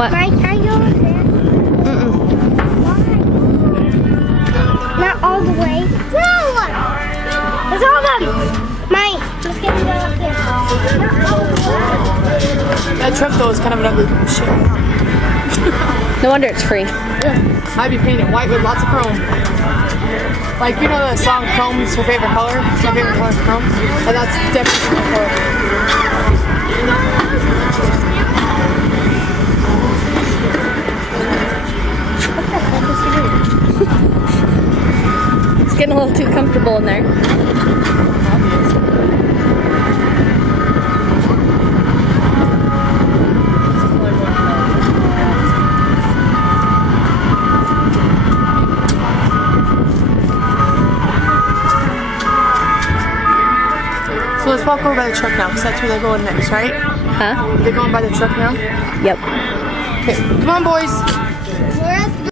What? Mike, can I go over there? Why? Not all the way. No! There's all of them! Mike, let's get to go up there. Not all the way. That truck though is kind of an ugly shit. No wonder it's free. Yeah. I'd be painted white with lots of chrome. Like, you know the song Chrome's her favorite color? It's my favorite color is chrome. And that's definitely my color. It's getting a little too comfortable in there. So let's walk over by the truck now, because that's where they're going next, right? Huh? They're going by the truck now? Yep. Okay, come on boys.